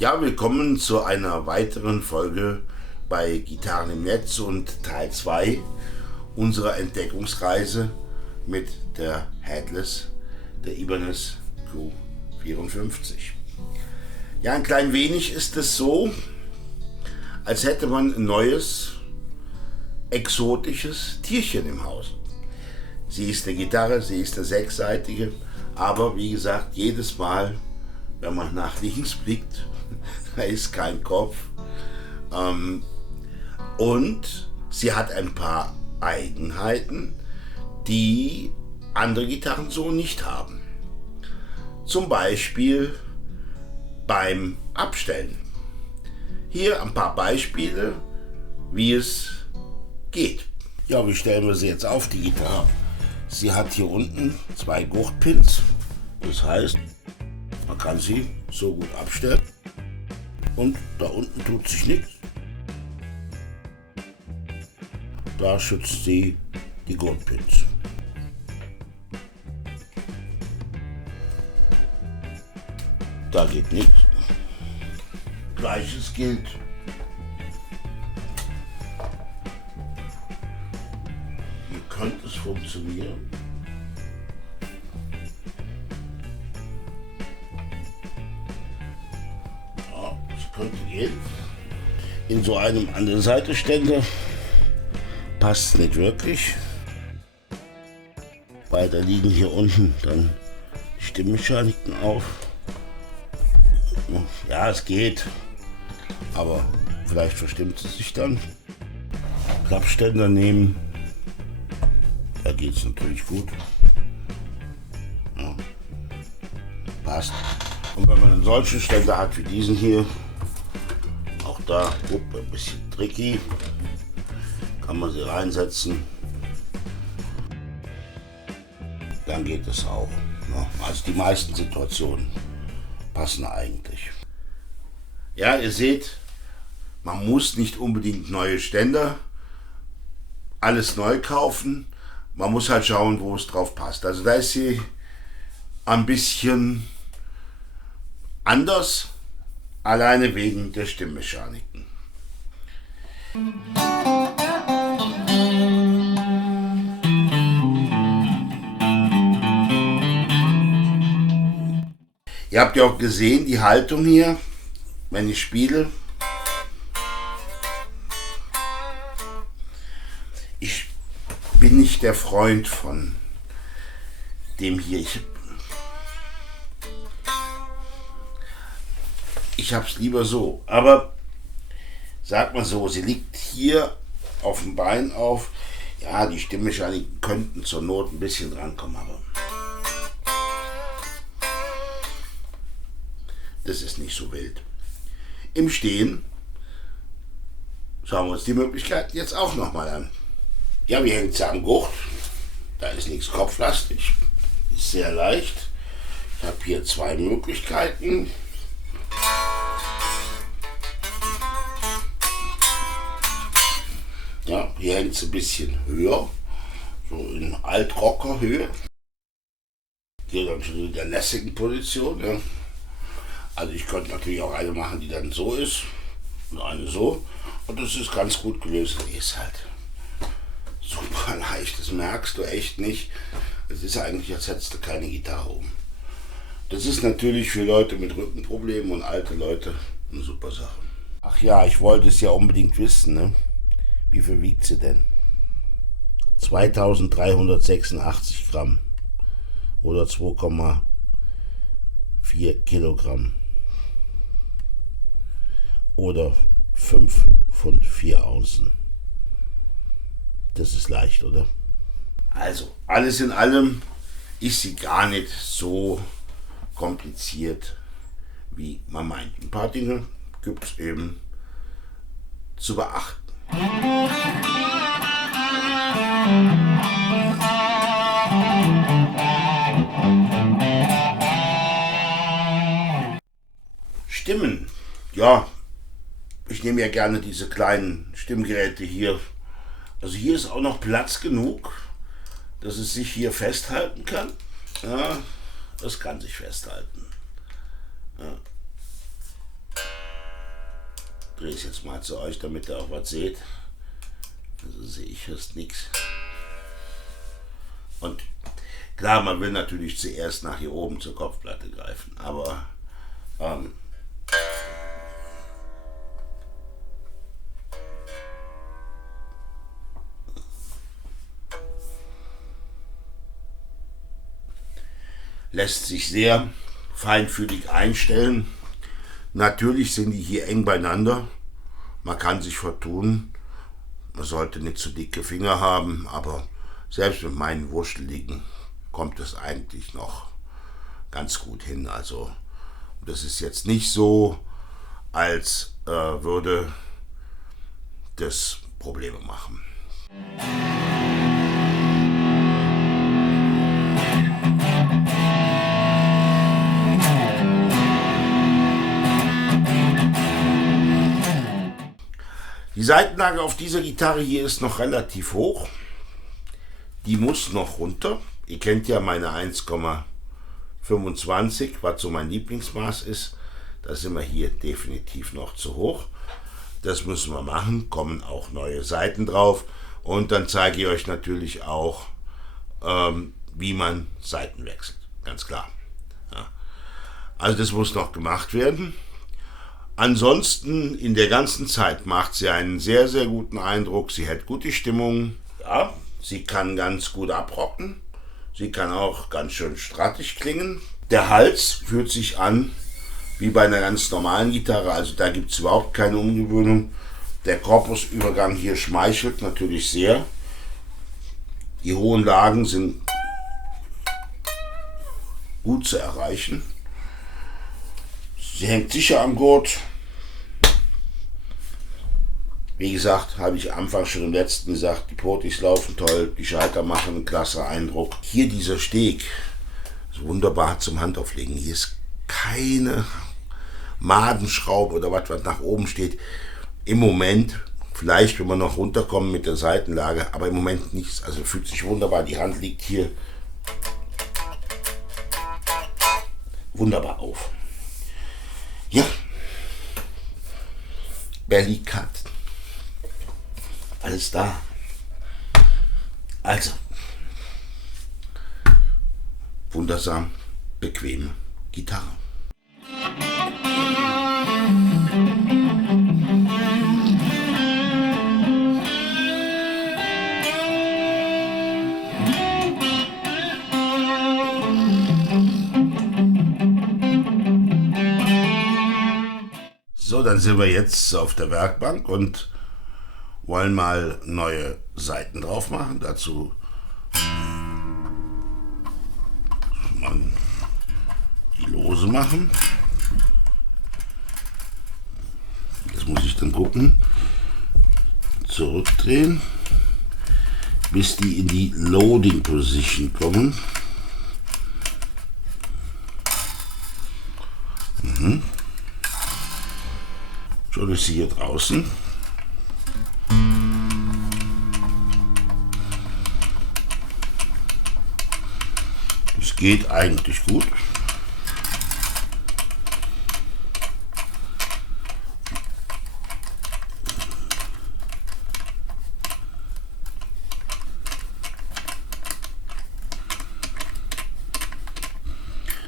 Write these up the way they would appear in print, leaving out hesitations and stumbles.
Ja, willkommen zu einer weiteren Folge bei Gitarren im Netz und Teil 2 unserer Entdeckungsreise mit der Headless, der Ibanez Q54. Ja, ein klein wenig ist es so, als hätte man ein neues, exotisches Tierchen im Haus. Sie ist eine Gitarre, sie ist eine sechsseitige, aber wie gesagt, jedes Mal, wenn man nach links blickt, da ist kein Kopf. Und sie hat ein paar Eigenheiten, die andere Gitarren so nicht haben. Zum Beispiel beim Abstellen. Hier ein paar Beispiele, wie es geht. Ja, wie stellen wir sie jetzt auf, die Gitarre? Sie hat hier unten zwei Gurtpins. Das heißt, man kann sie so gut abstellen. Und da unten tut sich nichts. Da schützt sie die Gurtpins. Da geht nichts. Gleiches gilt hier, könnte es funktionieren. Ja, es könnte gehen. In so einem anderen Seitenständer passt es nicht wirklich, weil da liegen hier unten dann Stimmmechaniken auf. Ja, es geht, aber vielleicht verstimmt es sich dann. Klappständer nehmen, da geht es natürlich gut. Ja, passt. Und wenn man einen solchen Ständer hat wie diesen hier, auch da ein bisschen tricky, kann man sie reinsetzen, dann geht es auch. Also die meisten Situationen passen eigentlich. Ja, ihr seht, man muss nicht unbedingt neue Ständer, alles neu kaufen. Man muss halt schauen, wo es drauf passt. Also da ist sie ein bisschen anders, alleine wegen der Stimmmechaniken. Ihr habt ja auch gesehen, die Haltung hier, wenn ich spiele. Ich bin nicht der Freund von dem hier. Ich habe es lieber so. Aber sag mal so, sie liegt hier auf dem Bein auf. Ja, die Stimmmechaniken könnten zur Not ein bisschen drankommen, aber das ist nicht so wild. Im Stehen schauen wir uns die Möglichkeiten jetzt auch nochmal an. Ja, wie hängt sie am Gurt? Da ist nichts kopflastig, ist sehr leicht. Ich habe hier zwei Möglichkeiten. Ja, hier hängt sie ein bisschen höher, so in Altrockerhöhe. Hier dann schon in der lässigen Position. Ja. Also ich könnte natürlich auch eine machen, die dann so ist und eine so. Und das ist ganz gut gelöst. Die ist halt super leicht, das merkst du echt nicht. Es ist eigentlich, als hättest du keine Gitarre um. Das ist natürlich für Leute mit Rückenproblemen und alte Leute eine super Sache. Ach ja, ich wollte es ja unbedingt wissen, ne? Wie viel wiegt sie denn? 2386 Gramm oder 2,4 Kilogramm. Oder 5 Pfund 4 Außen. Das ist leicht, oder? Also, alles in allem ist sie gar nicht so kompliziert, wie man meint. Ein paar Dinge gibt es eben zu beachten. Stimmen, ja. Ich nehme ja gerne diese kleinen Stimmgeräte hier. Also hier ist auch noch Platz genug, dass es sich hier festhalten kann. Ja, das kann sich festhalten. Ja. drehe es jetzt mal zu euch, damit ihr auch was seht. Also sehe ich fast nichts. Und klar, man will natürlich zuerst nach hier oben zur Kopfplatte greifen, aber lässt sich sehr feinfühlig einstellen. Natürlich sind die hier eng beieinander. Man kann sich vertun. Man sollte nicht zu dicke Finger haben, aber selbst mit meinen Wursteligen kommt es eigentlich noch ganz gut hin. Also das ist jetzt nicht so, als würde das Probleme machen. Die Seitenlage auf dieser Gitarre hier ist noch relativ hoch. Die muss noch runter. Ihr kennt ja meine 1,25, was so mein Lieblingsmaß ist. Da sind wir hier definitiv noch zu hoch. Das müssen wir machen. Kommen auch neue Saiten drauf. Und dann zeige ich euch natürlich auch, wie man Saiten wechselt. Ganz klar. Ja. Also das muss noch gemacht werden. Ansonsten in der ganzen Zeit macht sie einen sehr, sehr guten Eindruck. Sie hält gute Stimmung. Ja, sie kann ganz gut abrocken. Sie kann auch ganz schön strattig klingen. Der Hals fühlt sich an wie bei einer ganz normalen Gitarre. Also da gibt es überhaupt keine Umgewöhnung. Der Korpusübergang hier schmeichelt natürlich sehr. Die hohen Lagen sind gut zu erreichen. Sie hängt sicher am Gurt. Wie gesagt, habe ich am Anfang schon im letzten gesagt, die Potis laufen toll, die Schalter machen einen klasse Eindruck. Hier dieser Steg ist wunderbar zum Handauflegen. Hier ist keine Madenschraube oder was nach oben steht. Im Moment, vielleicht wenn wir noch runterkommen mit der Seitenlage, aber im Moment nichts. Also fühlt sich wunderbar, die Hand liegt hier wunderbar auf. Ja, Belly Cut. Alles da. Also, wundersam, bequeme Gitarre. So, dann sind wir jetzt auf der Werkbank und wollen mal neue Saiten drauf machen. Dazu muss man die lose machen. Das muss ich dann gucken. Zurückdrehen, bis die in die Loading Position kommen. Schon ist sie hier draußen. Das geht eigentlich gut.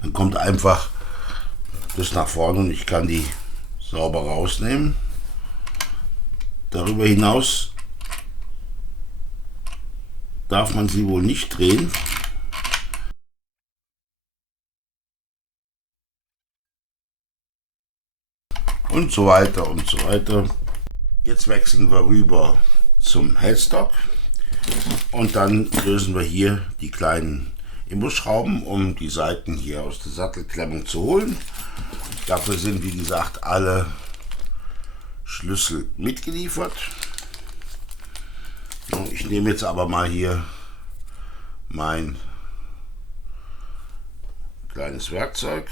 Dann kommt einfach das nach vorne und ich kann die sauber rausnehmen. Darüber hinaus darf man sie wohl nicht drehen. Und so weiter und so weiter. Jetzt wechseln wir rüber zum Headstock und dann lösen wir hier die kleinen Imbusschrauben, um die Saiten hier aus der Sattelklemmung zu holen. Dafür sind, wie gesagt, alle Schlüssel mitgeliefert. Ich nehme jetzt aber mal hier mein kleines Werkzeug.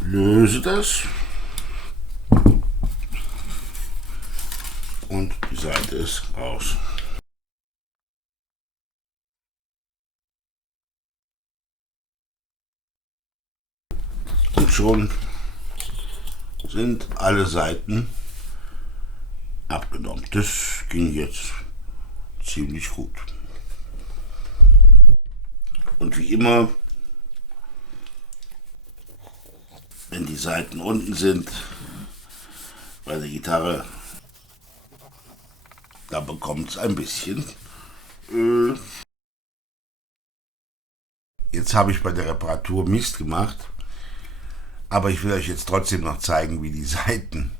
Löse das und die Seite ist raus. Und schon sind alle Seiten abgenommen. Das ging jetzt ziemlich gut. Und wie immer, wenn die Saiten unten sind bei der Gitarre, da bekommt es ein bisschen Öl. Jetzt habe ich bei der Reparatur Mist gemacht, aber ich will euch jetzt trotzdem noch zeigen, wie die Saiten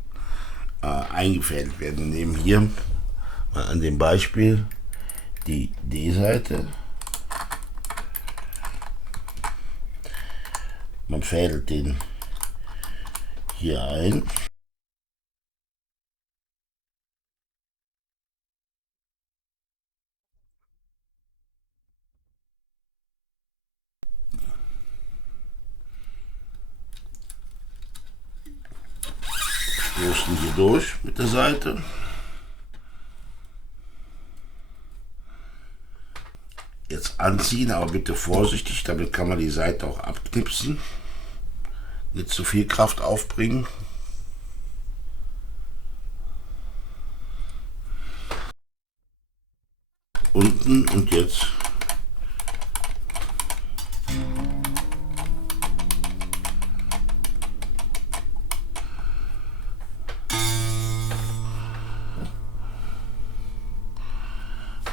eingefädelt werden. Wir nehmen hier mal an dem Beispiel die D-Seite. Man fädelt den hier ein. Stoßen hier durch mit der Seite. Jetzt anziehen, aber bitte vorsichtig, damit kann man die Seite auch abknipsen. Nicht zu viel Kraft aufbringen. Unten und jetzt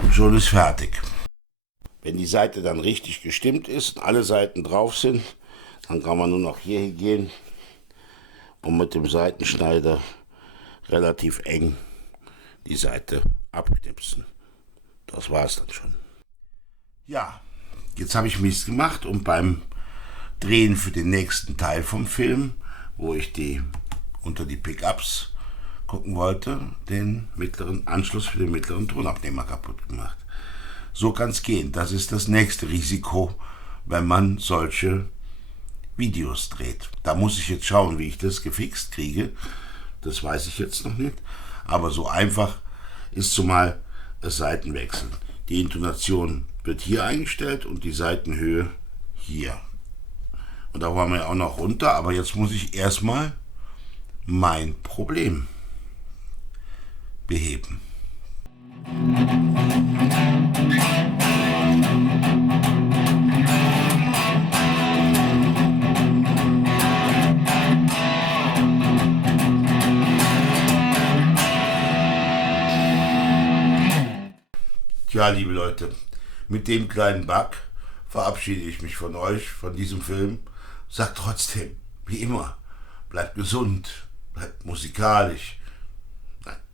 und schon ist fertig. Wenn die Seite dann richtig gestimmt ist und alle Seiten drauf sind, dann kann man nur noch hier hingehen und mit dem Seitenschneider relativ eng die Seite abknipsen. Das war es dann schon. Ja, jetzt habe ich Mist gemacht und beim Drehen für den nächsten Teil vom Film, wo ich unter die Pickups gucken wollte, den mittleren Anschluss für den mittleren Tonabnehmer kaputt gemacht. So kann es gehen. Das ist das nächste Risiko, wenn man solche Videos dreht. Da muss ich jetzt schauen, wie ich das gefixt kriege. Das weiß ich jetzt noch nicht. Aber so einfach ist zumal das Seitenwechseln. Die Intonation wird hier eingestellt und die Seitenhöhe hier. Und da waren wir ja auch noch runter, aber jetzt muss ich erstmal mein Problem beheben. Tja, liebe Leute, mit dem kleinen Bug verabschiede ich mich von euch, von diesem Film. Sagt trotzdem, wie immer, bleibt gesund, bleibt musikalisch.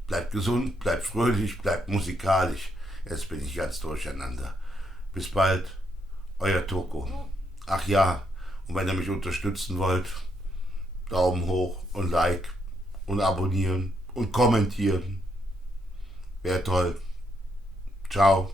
Bleibt gesund, bleibt fröhlich, bleibt musikalisch. Jetzt bin ich ganz durcheinander. Bis bald, euer Toko. Ach ja, und wenn ihr mich unterstützen wollt, Daumen hoch und Like und abonnieren und kommentieren. Wäre toll. Ciao.